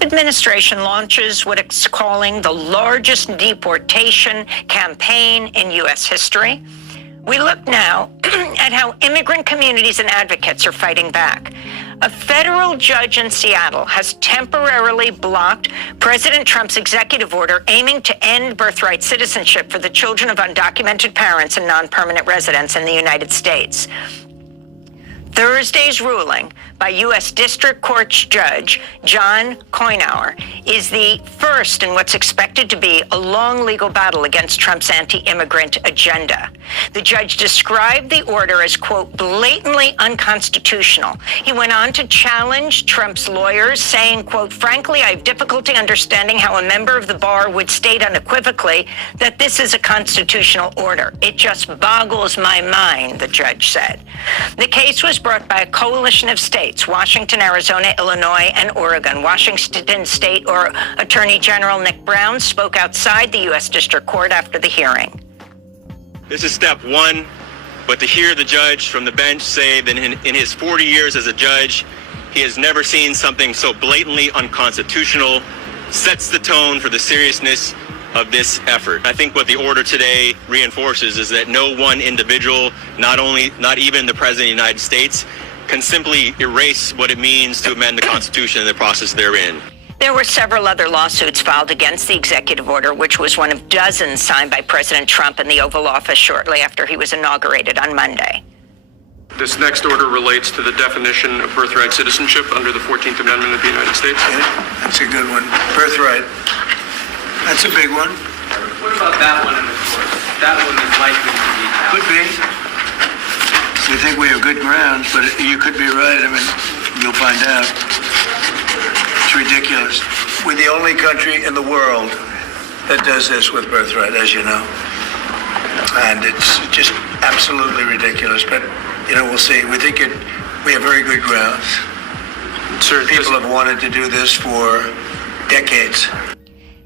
Administration launches what it's calling the largest deportation campaign in U.S. history. We look now at how immigrant communities and advocates are fighting back. A federal judge in Seattle has temporarily blocked President Trump's executive order aiming to end birthright citizenship for the children of undocumented parents and non-permanent residents in the United States. Thursday's ruling by U.S. District Court Judge John Coinauer is the first in what's expected to be a long legal battle against Trump's anti-immigrant agenda. The judge described the order as, quote, blatantly unconstitutional. He went on to challenge Trump's lawyers, saying, quote, frankly, I have difficulty understanding how a member of the bar would state unequivocally that this is a constitutional order. It just boggles my mind, the judge said. The case was brought by a coalition of states, Washington, Arizona, Illinois, and Oregon. Washington State Attorney General Nick Brown spoke outside the U.S. District Court after the hearing. This is step one, but to hear the judge from the bench say that in his 40 years as a judge, he has never seen something so blatantly unconstitutional sets the tone for the seriousness of this effort. I think what the order today reinforces is that no one individual, not even the President of the United States, can simply erase what it means to amend the Constitution and the process therein. There were several other lawsuits filed against the executive order, which was one of dozens signed by President Trump in the Oval Office shortly after he was inaugurated on Monday. This next order relates to the definition of birthright citizenship under the 14th Amendment of the United States. Yeah, that's a good one. Birthright. That's a big one. What about that one in the court? That one is likely to be passed. Could be. We think we have good grounds, but you could be right. I mean, you'll find out. It's ridiculous. We're the only country in the world that does this with birthright, as you know. And it's just absolutely ridiculous. But, you know, we'll see. We think we have very good grounds. Sir, people have wanted to do this for decades.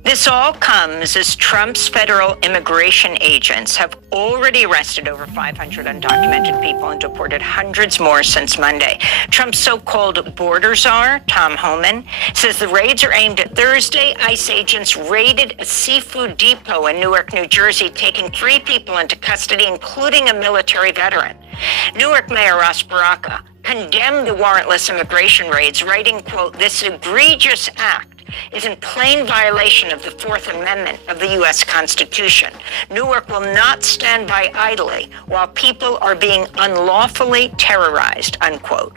This all comes as Trump's federal immigration agents have already arrested over 500 undocumented people and deported hundreds more since Monday. Trump's so-called border czar, Tom Homan, says the raids are aimed at Thursday. ICE agents raided a seafood depot in Newark, New Jersey, taking 3 people into custody, including a military veteran. Newark Mayor Ross Baraka condemned the warrantless immigration raids, writing, quote, this egregious act is in plain violation of the Fourth Amendment of the U.S. Constitution. Newark will not stand by idly while people are being unlawfully terrorized, unquote.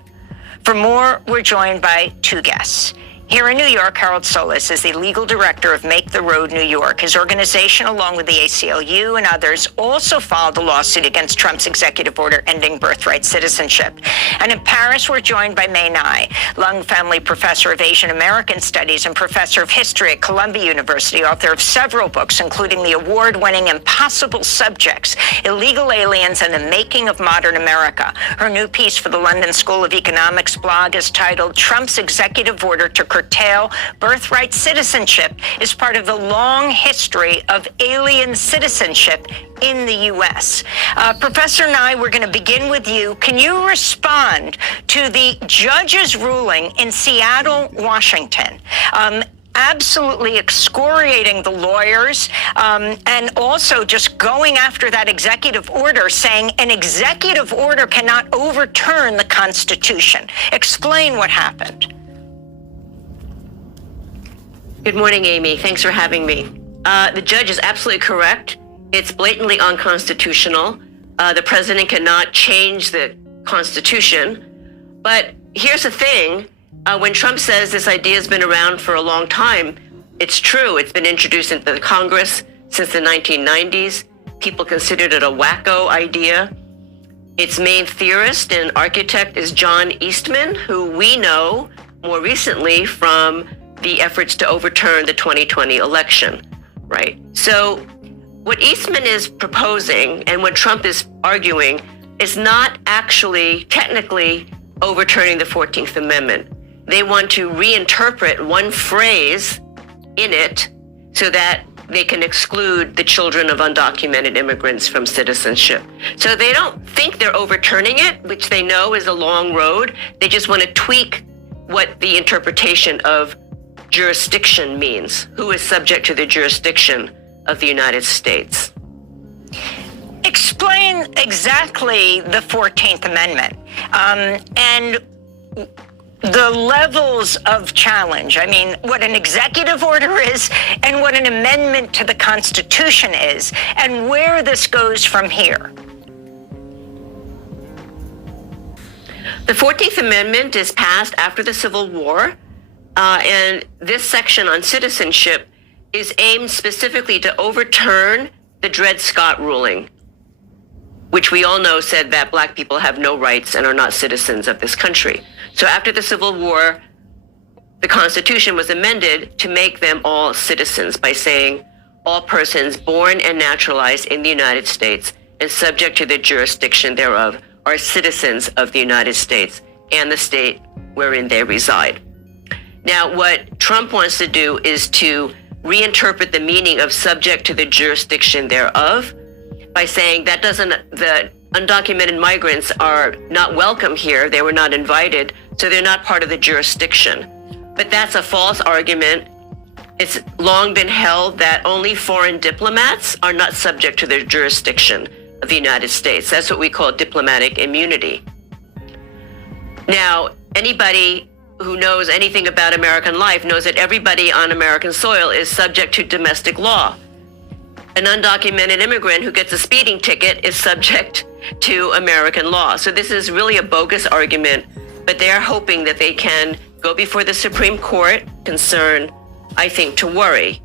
For more, we're joined by 2 guests. Here in New York, Harold Solis is the legal director of Make the Road New York. His organization, along with the ACLU and others, also filed a lawsuit against Trump's executive order ending birthright citizenship. And in Paris, we're joined by May Nye, Lung Family Professor of Asian American Studies and Professor of History at Columbia University, author of several books, including the award-winning Impossible Subjects, Illegal Aliens and the Making of Modern America. Her new piece for the London School of Economics blog is titled Trump's Executive Order to Curtail Birthright Citizenship is part of the long history of alien citizenship in the U.S. Professor Nye, we're going to begin with you. Can you respond to the judge's ruling in Seattle, Washington? Absolutely excoriating the lawyers and also just going after that executive order, saying an executive order cannot overturn the Constitution. Explain what happened. Good morning, Amy. Thanks for having me. The judge is absolutely correct. It's blatantly unconstitutional. The president cannot change the Constitution. But here's the thing. When Trump says this idea has been around for a long time, it's true. It's been introduced into the Congress since the 1990s. People considered it a wacko idea. Its main theorist and architect is John Eastman, who we know more recently from the efforts to overturn the 2020 election, right? So what Eastman is proposing and what Trump is arguing is not actually technically overturning the 14th Amendment. They want to reinterpret one phrase in it so that they can exclude the children of undocumented immigrants from citizenship. So they don't think they're overturning it, which they know is a long road. They just want to tweak what the interpretation of jurisdiction means. Who is subject to the jurisdiction of the United States? Explain exactly the 14th Amendment and the levels of challenge. I mean, what an executive order is and what an amendment to the Constitution is, and where this goes from here. The 14th Amendment is passed after the Civil War, and this section on citizenship is aimed specifically to overturn the Dred Scott ruling, which we all know said that Black people have no rights and are not citizens of this country. So after the Civil War, the Constitution was amended to make them all citizens by saying all persons born and naturalized in the United States and subject to the jurisdiction thereof are citizens of the United States and the state wherein they reside. Now, what Trump wants to do is to reinterpret the meaning of subject to the jurisdiction thereof by saying that the undocumented migrants are not welcome here. They were not invited, so they're not part of the jurisdiction. But that's a false argument. It's long been held that only foreign diplomats are not subject to the jurisdiction of the United States. That's what we call diplomatic immunity. Now, anybody who knows anything about American life knows that everybody on American soil is subject to domestic law. An undocumented immigrant who gets a speeding ticket is subject to American law. So this is really a bogus argument, but they are hoping that they can go before the Supreme Court, concern, I think, to worry.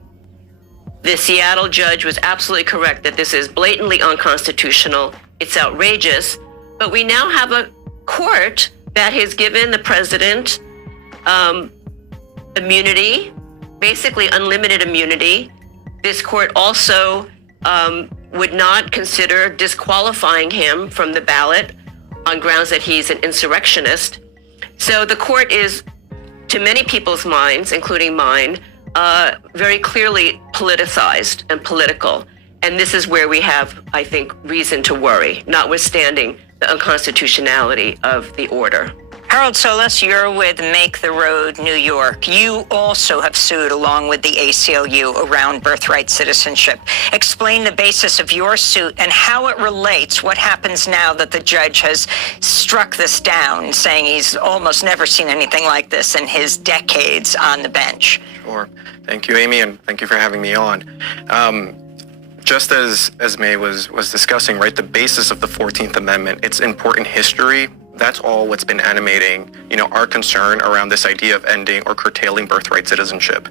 The Seattle judge was absolutely correct that this is blatantly unconstitutional. It's outrageous, but we now have a court that has given the president immunity, basically unlimited immunity. This court also would not consider disqualifying him from the ballot on grounds that he's an insurrectionist. So the court is, to many people's minds, including mine, very clearly politicized and political. And this is where we have, I think, reason to worry, notwithstanding the unconstitutionality of the order. Harold Solis, you're with Make the Road New York. You also have sued along with the ACLU around birthright citizenship. Explain the basis of your suit and how it relates. What happens now that the judge has struck this down, saying he's almost never seen anything like this in his decades on the bench? Sure. Thank you, Amy, and thank you for having me on. Just as May was discussing, right, the basis of the 14th Amendment, it's important history. That's all what's been animating, our concern around this idea of ending or curtailing birthright citizenship.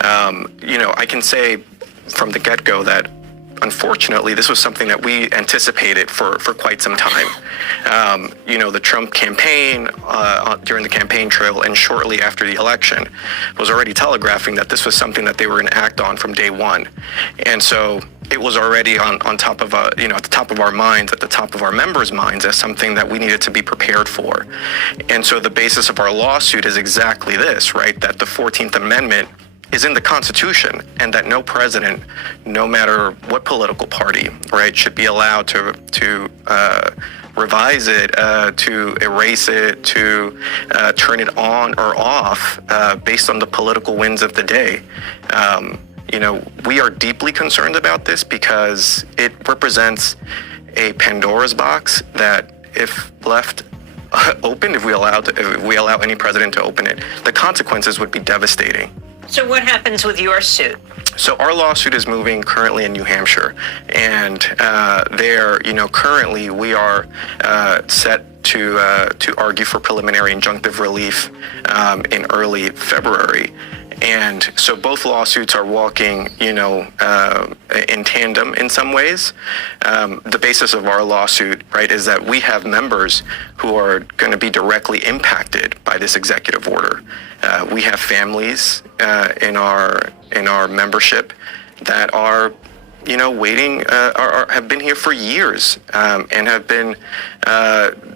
I can say from the get-go that unfortunately, this was something that we anticipated for quite some time. The Trump campaign, during the campaign trail and shortly after the election, was already telegraphing that this was something that they were going to act on from day one. And so it was already on top of, at the top of our minds, at the top of our members' minds as something that we needed to be prepared for. And so the basis of our lawsuit is exactly this, right? That the 14th Amendment is in the Constitution, and that no president, no matter what political party, right, should be allowed to revise it, to erase it, to turn it on or off based on the political winds of the day. We are deeply concerned about this because it represents a Pandora's box that, if left open, if we allow any president to open it, the consequences would be devastating. So what happens with your suit? So our lawsuit is moving currently in New Hampshire, and currently we are set to argue for preliminary injunctive relief in early February. And so both lawsuits are walking, in tandem in some ways. The basis of our lawsuit, right, is that we have members who are going to be directly impacted by this executive order. We have families in our membership that are, waiting, have been here for years and have been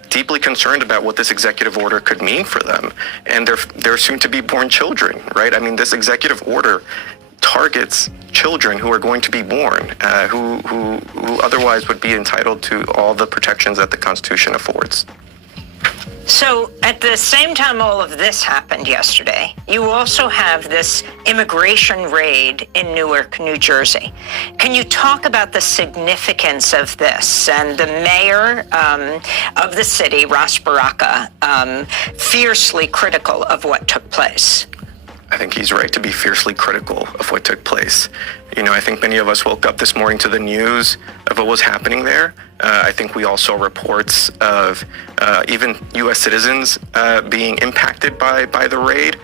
deeply concerned about what this executive order could mean for them and their soon-to-be born children, right? I mean, this executive order targets children who are going to be born, who otherwise would be entitled to all the protections that the Constitution affords. So at the same time all of this happened yesterday, you also have this immigration raid in Newark, New Jersey. Can you talk about the significance of this? And the mayor of the city, Ras Baraka, fiercely critical of what took place. I think he's right to be fiercely critical of what took place. You know, I think many of us woke up this morning to the news of what was happening there. I think we all saw reports of even U.S. citizens being impacted by the raid.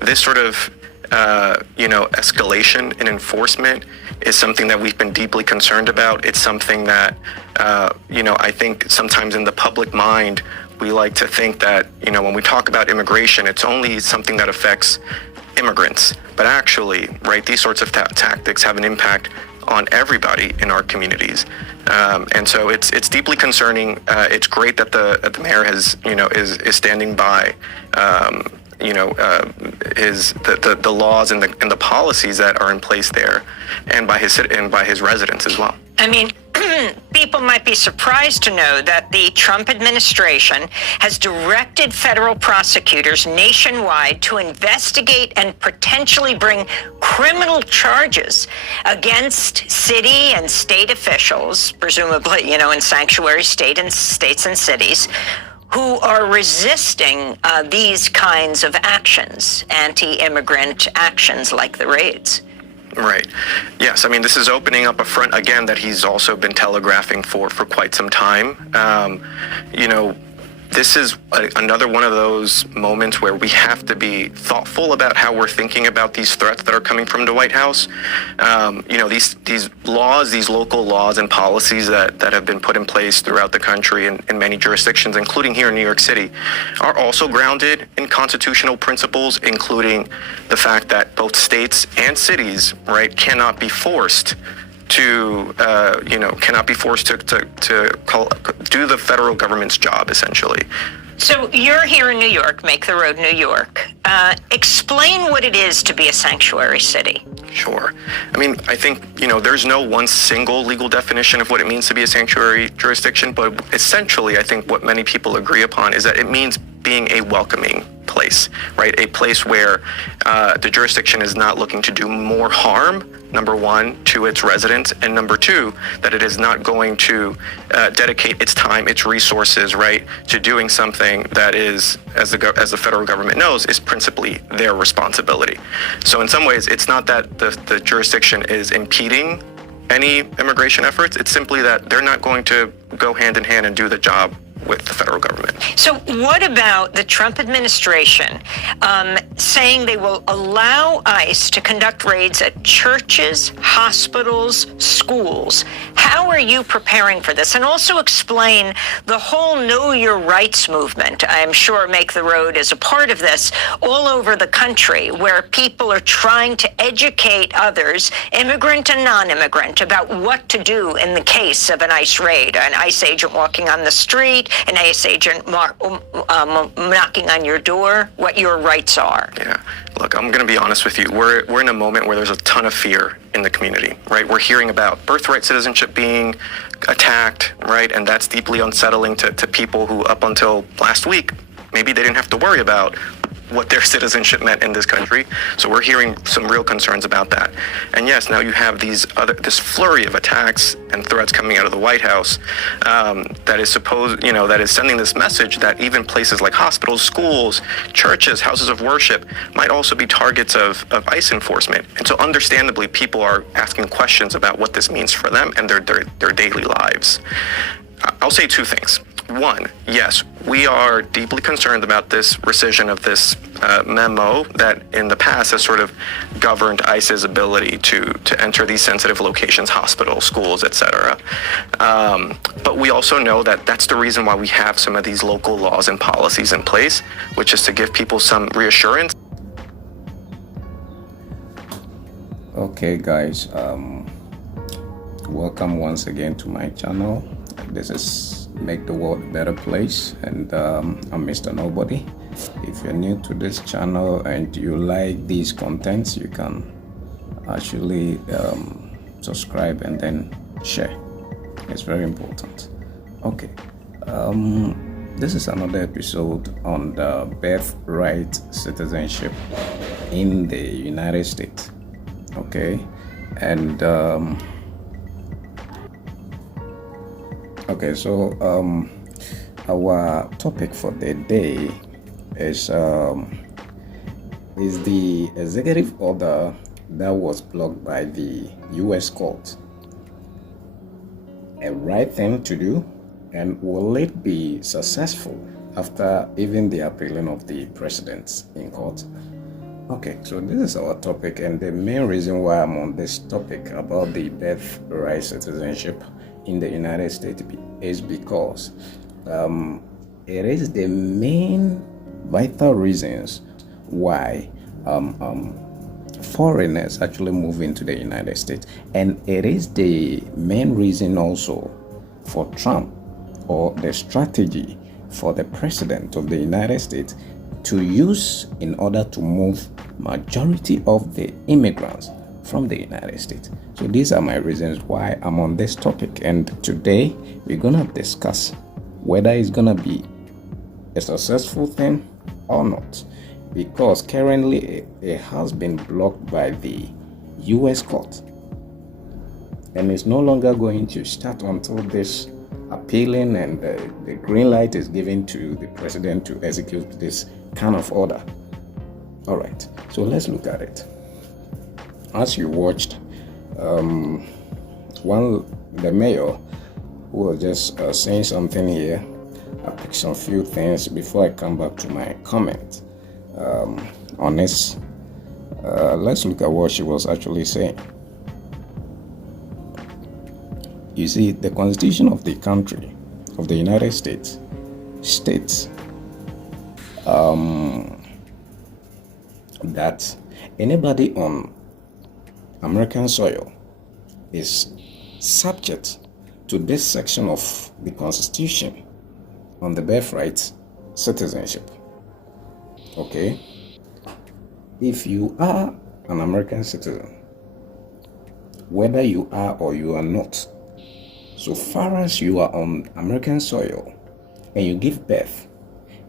This sort of, escalation in enforcement is something that we've been deeply concerned about. It's something that, I think sometimes in the public mind, we like to think that, when we talk about immigration, it's only something that affects immigrants. But actually, right, these sorts of tactics have an impact on everybody in our communities. And so it's deeply concerning. It's great that the mayor has, is standing by, the laws and the policies that are in place there, and by his residents as well. I mean, people might be surprised to know that the Trump administration has directed federal prosecutors nationwide to investigate and potentially bring criminal charges against city and state officials, presumably, in sanctuary states and cities, who are resisting these kinds of actions, anti-immigrant actions like the raids. Right. Yes. I mean, this is opening up a front again that he's also been telegraphing for quite some time. This is another one of those moments where we have to be thoughtful about how we're thinking about these threats that are coming from the White House. These laws, these local laws and policies that have been put in place throughout the country in many jurisdictions, including here in New York City, are also grounded in constitutional principles, including the fact that both states and cities, right, cannot be forced to do the federal government's job, essentially. So you're here in New York, Make the Road New York. Explain what it is to be a sanctuary city. Sure. I mean, I think, there's no one single legal definition of what it means to be a sanctuary jurisdiction, but essentially, I think what many people agree upon is that it means being a welcoming place, right? A place where the jurisdiction is not looking to do more harm, number one, to its residents, and number two, that it is not going to dedicate its time, its resources, right, to doing something that is, as the federal government knows, is principally their responsibility. So in some ways, it's not that the jurisdiction is impeding any immigration efforts. It's simply that they're not going to go hand in hand and do the job with the federal government. So what about the Trump administration saying they will allow ICE to conduct raids at churches, hospitals, schools? How are you preparing for this? And also explain the whole Know Your Rights movement. I'm sure Make the Road is a part of this all over the country, where people are trying to educate others, immigrant and non-immigrant, about what to do in the case of an ICE raid, an ICE agent walking on the street, an ICE agent knocking on your door, what your rights are. Yeah. Look, I'm going to be honest with you. We're in a moment where there's a ton of fear in the community, right? We're hearing about birthright citizenship being attacked, right? And that's deeply unsettling to people who up until last week, maybe they didn't have to worry about what their citizenship meant in this country. So we're hearing some real concerns about that. And yes, now you have this flurry of attacks and threats coming out of the White House that is sending this message that even places like hospitals, schools, churches, houses of worship might also be targets of ICE enforcement. And so understandably, people are asking questions about what this means for them and their daily lives. I'll say two things. One, yes, we are deeply concerned about this rescission of this memo that in the past has sort of governed ICE's ability to enter these sensitive locations, hospitals, schools, etc. But we also know that that's the reason why we have some of these local laws and policies in place, which is to give people some reassurance. Okay, guys, welcome once again to my channel. This is Make the World a Better Place, and I'm Mr. Nobody. If you're new to this channel and you like these contents, you can actually subscribe and then share. It's very important. Okay, This is another episode on the birthright citizenship in the United States. Okay, and our topic for the day is the executive order that was blocked by the U.S. court a right thing to do, and will it be successful after even the appealing of the president in court? Okay, so this is our topic, and the main reason why I'm on this topic about the birthright citizenship in the United States is because it is the main vital reasons why foreigners actually move into the United States, and it is the main reason also for Trump, or the strategy for the president of the United States to use in order to move majority of the immigrants from the United States. So these are my reasons why I'm on this topic, and today we're gonna discuss whether it's gonna be a successful thing or not, because currently it has been blocked by the US court, and it's no longer going to start until this appealing and the green light is given to the president to execute this kind of order. All right, so let's look at it. As you watched, the mayor who was just saying something here, I picked some few things before I come back to my comment on this. Let's look at what she was actually saying. You see, the Constitution of the country, of the United States, states that anybody on American soil is subject to this section of the Constitution on the birthright citizenship. Okay? If you are an American citizen, whether you are or you are not, so far as you are on American soil and you give birth,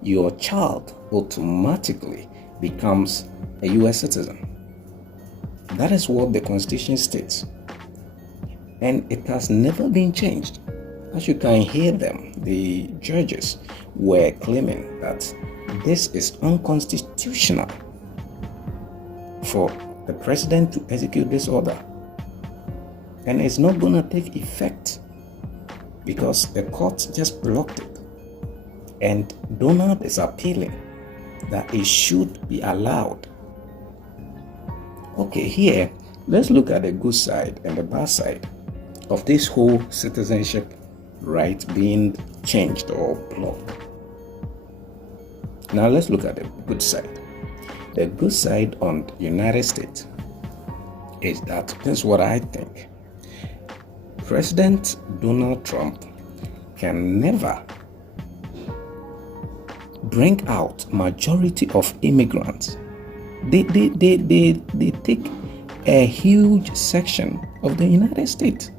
your child automatically becomes a U.S. citizen. That is what the Constitution states. And it has never been changed. As you can hear them, the judges were claiming that this is unconstitutional for the president to execute this order. And it's not going to take effect because the court just blocked it. And Donald is appealing that it should be allowed. Okay, here, let's look at the good side and the bad side of this whole citizenship right being changed or blocked. Now let's look at the good side. The good side on the United States is that, this is what I think, President Donald Trump can never bring out majority of immigrants. They take a huge section of the United States.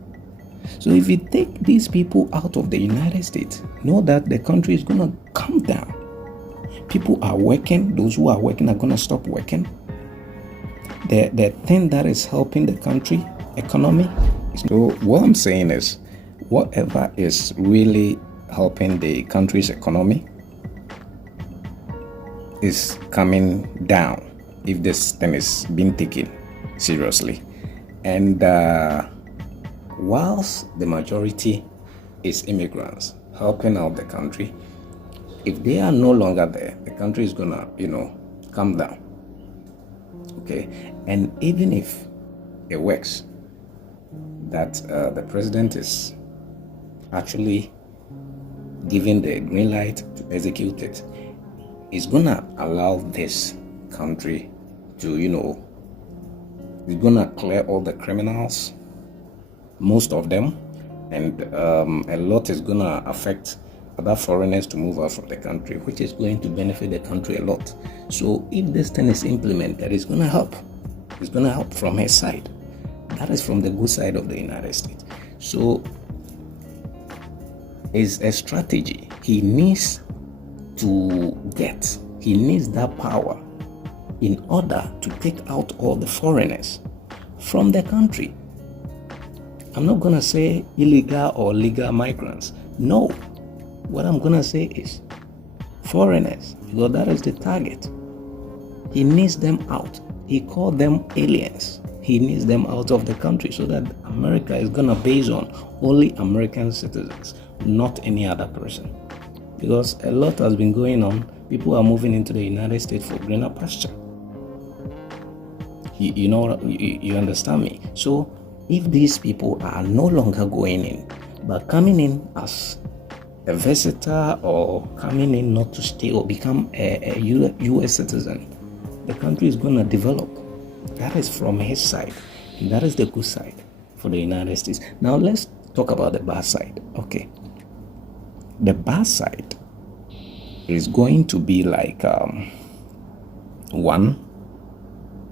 So if you take these people out of the United States, know that the country is going to come down. People are working. Those who are working are going to stop working. The thing that is helping the country economy. So what I'm saying is, whatever is really helping the country's economy is coming down if this thing is being taken seriously. And whilst the majority is immigrants helping out the country, if they are no longer there, the country is gonna, come down. Okay, and even if it works, that the president is actually giving the green light to execute it, it's gonna allow this country to, it's gonna clear all the criminals, most of them, and a lot is gonna affect other foreigners to move out from the country, which is going to benefit the country a lot. So if this thing is implemented, it's gonna help. It's gonna help from his side. That is from the good side of the United States. So it's a strategy. He needs to get. He needs that power in order to take out all the foreigners from the country. I'm not going to say illegal or legal migrants. No. What I'm going to say is foreigners, because that is the target. He needs them out. He called them aliens. He needs them out of the country so that America is going to base on only American citizens, not any other person. Because a lot has been going on. People are moving into the United States for greener pasture. You understand me? So if these people are no longer going in, but coming in as a visitor or coming in not to stay or become a U.S. citizen, the country is going to develop. That is from his side. And that is the good side for the United States. Now let's talk about the bad side. Okay. The bad side is going to be like, one,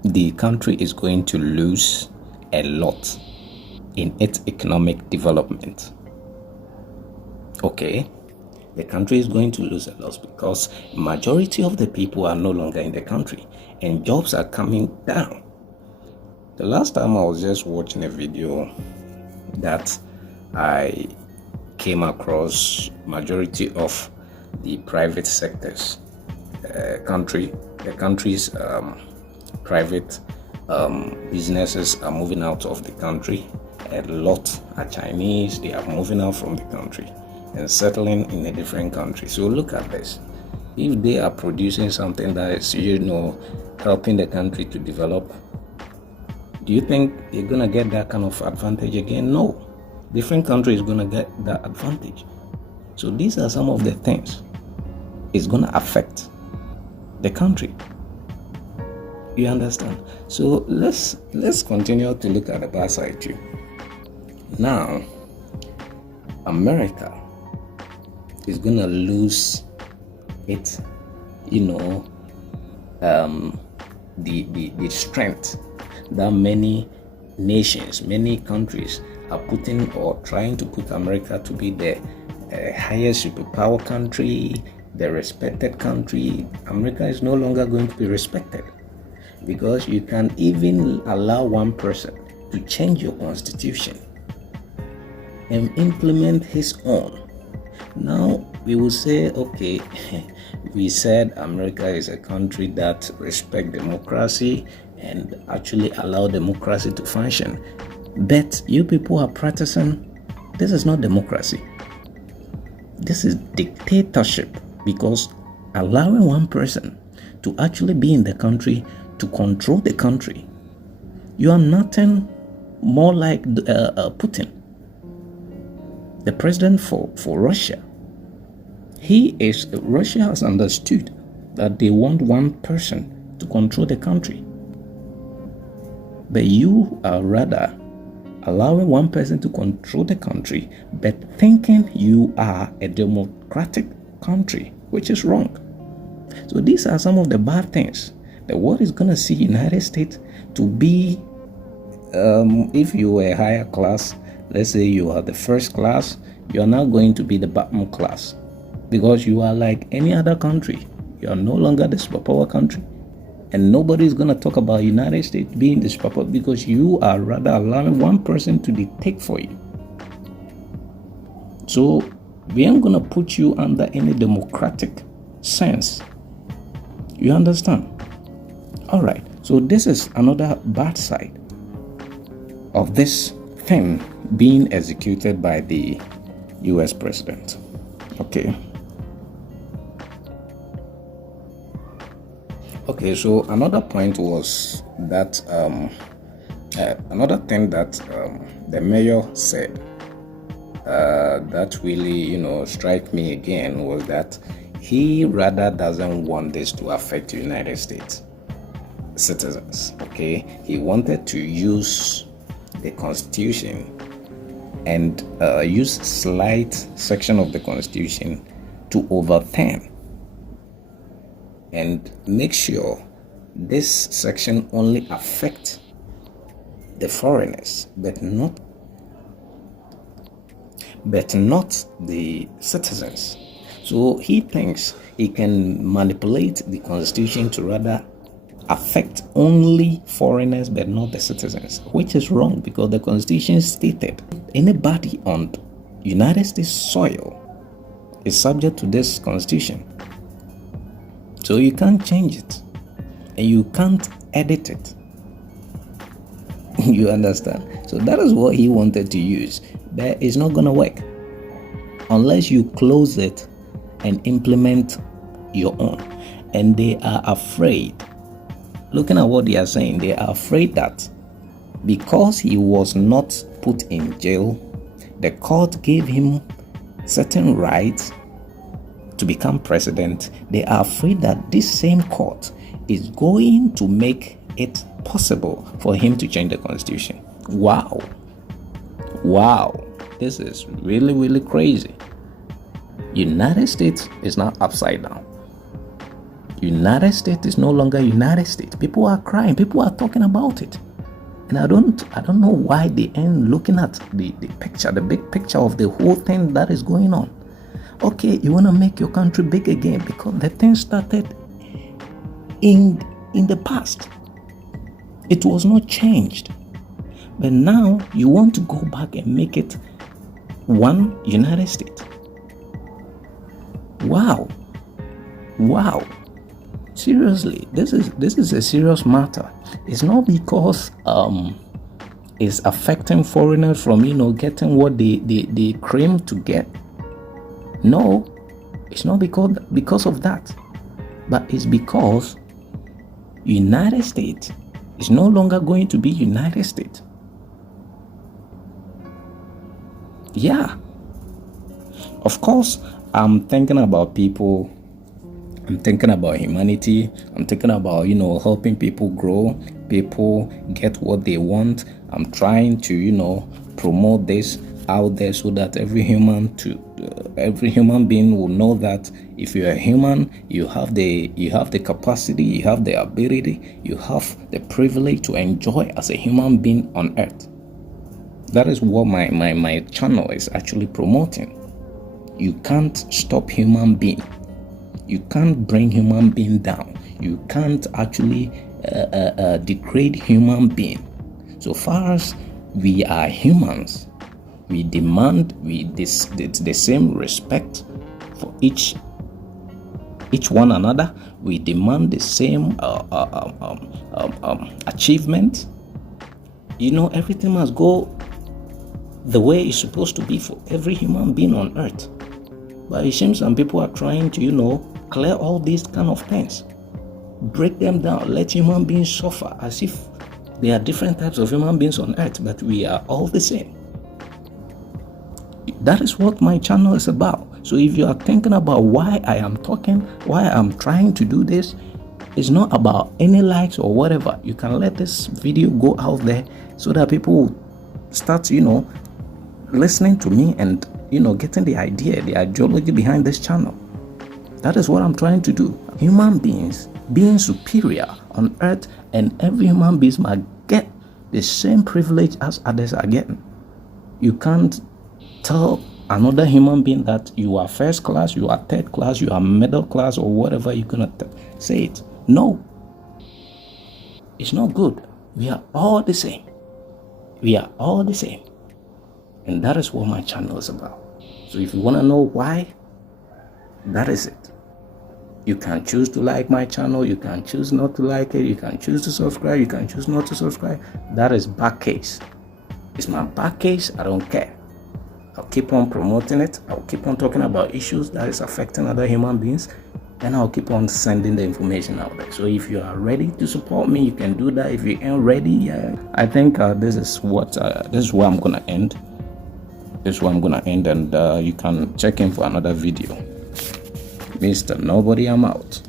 the country is going to lose a lot in its economic development. Okay, the country is going to lose a lot because majority of the people are no longer in the country and jobs are coming down. The last time I was just watching a video that I came across, majority of the private sectors, the country's private businesses are moving out of the country. A lot are Chinese. They are moving out from the country and settling in a different country. So look at this. If they are producing something that is, helping the country to develop, do you think they're going to get that kind of advantage again? No. Different country is going to get that advantage. So these are some of the things it's going to affect the country. You understand? So let's continue to look at the bad side too. Now, America is going to lose its, the strength that many nations, many countries are putting or trying to put America to be the highest superpower country, the respected country. America is no longer going to be respected because you can even allow one person to change your constitution and implement his own. Now we will say, okay, we said America is a country that respects democracy and actually allow democracy to function. But you people are practicing, this is not democracy. This is dictatorship, because allowing one person to actually be in the country to control the country, you are nothing more like Putin, the president for Russia. Russia has understood that they want one person to control the country. But you are rather allowing one person to control the country, but thinking you are a democratic country, which is wrong. So these are some of the bad things. The world is going to see United States to be, if you were a higher class, let's say you are the first class, you are now going to be the bottom class, because you are like any other country. You are no longer the superpower country. And nobody is going to talk about United States being the superpower, because you are rather allowing one person to dictate for you. So we aren't going to put you under any democratic sense. You understand? All right. So this is another bad side of this thing being executed by the US president. Okay. Okay, so another point was that another thing that the mayor said that really, struck me again was that he rather doesn't want this to affect the United States citizens. Okay, he wanted to use the Constitution and use slight section of the Constitution to overturn and make sure this section only affects the foreigners, but not the citizens. So he thinks he can manipulate the constitution to rather affect only foreigners but not the citizens, which is wrong because the constitution stated anybody on United States soil is subject to this constitution. So you can't change it and you can't edit it. You understand? So that is what he wanted to use, but it's not going to work unless you close it and implement your own. And they are afraid. Looking at what they are saying, they are afraid that because he was not put in jail, the court gave him certain rights to become president. They are afraid that this same court is going to make it possible for him to change the constitution. Wow. This is really, really crazy. United States is now upside down. United States is no longer United States. People are crying. People are talking about it. And I don't know why they ain't looking at the picture, the big picture of the whole thing that is going on. Okay, you want to make your country big again because the thing started in the past. It was not changed. But now you want to go back and make it one United States. Wow. Seriously, this is a serious matter. It's not because it's affecting foreigners from getting what they claim to get. No, it's not because of that, but it's because United States is no longer going to be United States. Yeah. Of course, I'm thinking about people. I'm thinking about humanity. I'm thinking about, helping people grow, people get what they want. I'm trying to, promote this out there so that every human being will know that if you're a human, you have the capacity, you have the ability, you have the privilege to enjoy as a human being on earth. That is what my channel is actually promoting. You can't stop human being. You can't bring human being down. You can't actually degrade human being. So far as we are humans, we demand the same respect for each one another. We demand the same achievement. Everything must go the way it's supposed to be for every human being on earth. But it seems some people are trying to, clear all these kind of things, break them down, let human beings suffer as if there are different types of human beings on earth, but we are all the same. That is what my channel is about. So if you are thinking about why I am talking, why I'm trying to do this, it's not about any likes or whatever. You can let this video go out there so that people will start, listening to me and, getting the idea, the ideology behind this channel. That is what I'm trying to do. Human beings being superior on earth, and every human being must get the same privilege as others are getting. You can't tell another human being that you are first class, you are third class, you are middle class, or whatever you're gonna say it. No, it's not good. We are all the same. We are all the same. And that is what my channel is about. So if you want to know why, that is it. You can choose to like my channel, you can choose not to like it, you can choose to subscribe, you can choose not to subscribe. That is back case. It's my back case. I don't care. I'll keep on promoting it. I'll keep on talking about issues that is affecting other human beings, and I'll keep on sending the information out there. So if you are ready to support me, you can do that. If you ain't ready, I think this is where I'm gonna end. This is where I'm gonna end, and you can check in for another video. Mr. Nobody, I'm out.